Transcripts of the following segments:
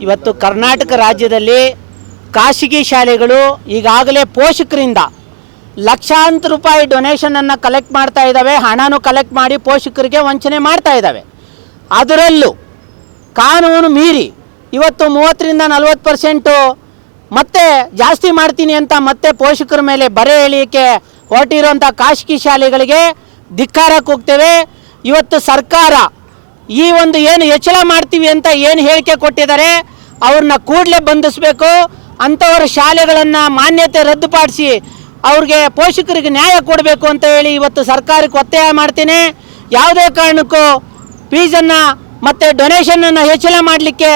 ಇವತ್ತು ಕರ್ನಾಟಕ ರಾಜ್ಯದಲ್ಲಿ ಖಾಸಗಿ ಶಾಲೆಗಳು ಈಗಾಗಲೇ ಪೋಷಕರಿಂದ ಲಕ್ಷಾಂತರ ರೂಪಾಯಿ ಡೊನೇಷನನ್ನು ಕಲೆಕ್ಟ್ ಮಾಡ್ತಾ ಇದ್ದಾವೆ ಹಣನೂ ಕಲೆಕ್ಟ್ ಮಾಡಿ ಪೋಷಕರಿಗೆ ವಂಚನೆ ಮಾಡ್ತಾ ಇದ್ದಾವೆ ಅದರಲ್ಲೂ ಕಾನೂನು ಮೀರಿ ಇವತ್ತು ಮೂವತ್ತರಿಂದ ನಲ್ವತ್ತು ಪರ್ಸೆಂಟು ಮತ್ತೆ ಜಾಸ್ತಿ ಮಾಡ್ತೀನಿ ಅಂತ ಮತ್ತೆ ಪೋಷಕರ ಮೇಲೆ ಬರೆ ಎಳಿಯಕ್ಕೆ ಹೊರಟಿರುವಂಥ ಖಾಸಗಿ ಶಾಲೆಗಳಿಗೆ ಧಿಕ್ಕಾರಕ್ಕೆ ಕೂಗ್ತೇವೆ. ಇವತ್ತು ಸರ್ಕಾರ ಈ ಒಂದು ಏನು ಹೆಚ್ಚಳ ಮಾಡ್ತೀವಿ ಅಂತ ಏನು ಹೇಳಿಕೆ ಕೊಟ್ಟಿದ್ದಾರೆ, ಅವ್ರನ್ನ ಕೂಡಲೇ ಬಂಧಿಸಬೇಕು. ಅಂಥವ್ರ ಶಾಲೆಗಳನ್ನು ಮಾನ್ಯತೆ ರದ್ದುಪಡಿಸಿ ಅವ್ರಿಗೆ ಪೋಷಕರಿಗೆ ನ್ಯಾಯ ಕೊಡಬೇಕು ಅಂತ ಹೇಳಿ ಇವತ್ತು ಸರ್ಕಾರಕ್ಕೆ ಒತ್ತಾಯ ಮಾಡ್ತೀನಿ. ಯಾವುದೇ ಕಾರಣಕ್ಕೂ ಫೀಸನ್ನು ಮತ್ತು ಡೊನೇಷನನ್ನು ಹೆಚ್ಚಳ ಮಾಡಲಿಕ್ಕೆ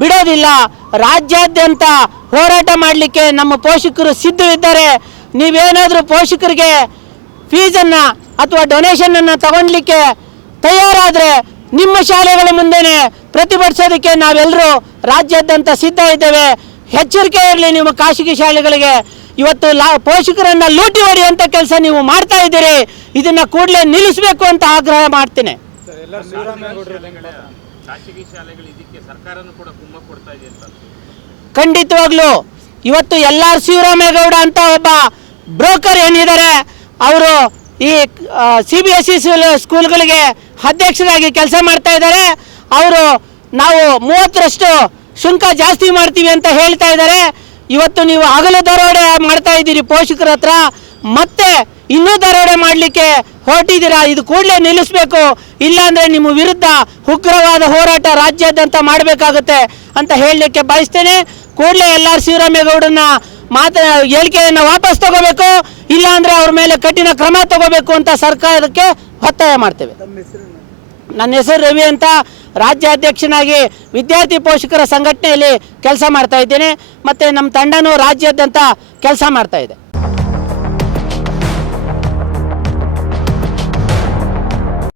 ಬಿಡೋದಿಲ್ಲ. ರಾಜ್ಯಾದ್ಯಂತ ಹೋರಾಟ ಮಾಡಲಿಕ್ಕೆ ನಮ್ಮ ಪೋಷಕರು ಸಿದ್ಧವಿದ್ದಾರೆ ನೀವೇನಾದರೂ ಪೋಷಕರಿಗೆ ಫೀಸನ್ನು ಅಥವಾ ಡೊನೇಷನನ್ನು ತಗೊಳ್ಲಿಕ್ಕೆ ತಯಾರಾದರೆ ನಿಮ್ಮ ಶಾಲೆಗಳ ಮುಂದೆನೆ ಪ್ರತಿಭಟಿಸೋದಕ್ಕೆ ನಾವೆಲ್ಲರೂ ರಾಜ್ಯಾದ್ಯಂತ ಸಿದ್ಧ ಇದ್ದೇವೆ. ಎಚ್ಚರಿಕೆ ಇರಲಿ ನಿಮ್ಮ ಖಾಸಗಿ ಶಾಲೆಗಳಿಗೆ. ಇವತ್ತು ಲಾ ಪೋಷಕರನ್ನ ಲೂಟಿ ಹೊಡೆಯುವಂಥ ಕೆಲಸ ನೀವು ಮಾಡ್ತಾ ಇದ್ದೀರಿ. ಇದನ್ನ ಕೂಡಲೇ ನಿಲ್ಲಿಸಬೇಕು ಅಂತ ಆಗ್ರಹ ಮಾಡ್ತೀನಿ. ಖಂಡಿತವಾಗ್ಲು ಶಾಲೆಗಳು ಇದಕ್ಕೆ ಸರ್ಕಾರನೂ ಕೂಡ ಕುಮ್ಮಕ್ಕು ಕೊಡ್ತಾ ಇದೆ ಅಂತ ಖಂಡಿತವಾಗ್ಲೂ. ಇವತ್ತು ಎಲ್ಲ ಆರ್ ಶಿವರಾಮೇಗೌಡ ಅಂತ ಒಬ್ಬ ಬ್ರೋಕರ್ ಏನಿದ್ದಾರೆ ಅವರು ಈ ಸಿ ಬಿ ಎಸ್ ಇ ಸ್ಕೂಲ್ಗಳಿಗೆ ಅಧ್ಯಕ್ಷರಾಗಿ ಕೆಲಸ ಮಾಡ್ತಾ ಇದ್ದಾರೆ. ಅವರು ನಾವು ಮೂವತ್ತರಷ್ಟು ಶುಲ್ಕ ಜಾಸ್ತಿ ಮಾಡ್ತೀವಿ ಅಂತ ಹೇಳ್ತಾ ಇದ್ದಾರೆ. ಇವತ್ತು ನೀವು ಹಗಲು ದರೋಡೆ ಮಾಡ್ತಾ ಇದ್ದೀರಿ ಪೋಷಕರ ಹತ್ರ. ಮತ್ತೆ ಇನ್ನೂ ದರೋಡೆ ಮಾಡಲಿಕ್ಕೆ ಹೊರಟಿದ್ದೀರಾ? ಇದು ಕೂಡಲೇ ನಿಲ್ಲಿಸಬೇಕು. ಇಲ್ಲಾಂದ್ರೆ ನಿಮ್ಮ ವಿರುದ್ಧ ಉಗ್ರವಾದ ಹೋರಾಟ ರಾಜ್ಯಾದ್ಯಂತ ಮಾಡಬೇಕಾಗುತ್ತೆ ಅಂತ ಹೇಳಲಿಕ್ಕೆ ಬಯಸ್ತೇನೆ. ಕೂಡಲೇ ಎಲ್ ಶಿವರಾಮೇಗೌಡನ್ನ ಶಿವರಾಮೇಗೌಡನ ಮಾತ ಹೇಳಿಕೆಯನ್ನು ವಾಪಸ್ ತಗೋಬೇಕು ಇಲ್ಲ ಅಂದ್ರೆ ಅವ್ರ ಮೇಲೆ ಕಠಿಣ ಕ್ರಮ ತಗೋಬೇಕು ಅಂತ ಸರ್ಕಾರಕ್ಕೆ ಒತ್ತಾಯ ಮಾಡ್ತೇವೆ. ನನ್ನ ಹೆಸರು ರವಿ ಅಂತ ರಾಜ್ಯಾಧ್ಯಕ್ಷನಾಗಿ ವಿದ್ಯಾರ್ಥಿ ಪೋಷಕರ ಸಂಘಟನೆಯಲ್ಲಿ ಕೆಲಸ ಮಾಡ್ತಾ ಇದ್ದೇನೆ. ಮತ್ತು ನಮ್ಮ ತಂಡನೂ ರಾಜ್ಯಾದ್ಯಂತ ಕೆಲಸ ಮಾಡ್ತಾ ಇದೆ.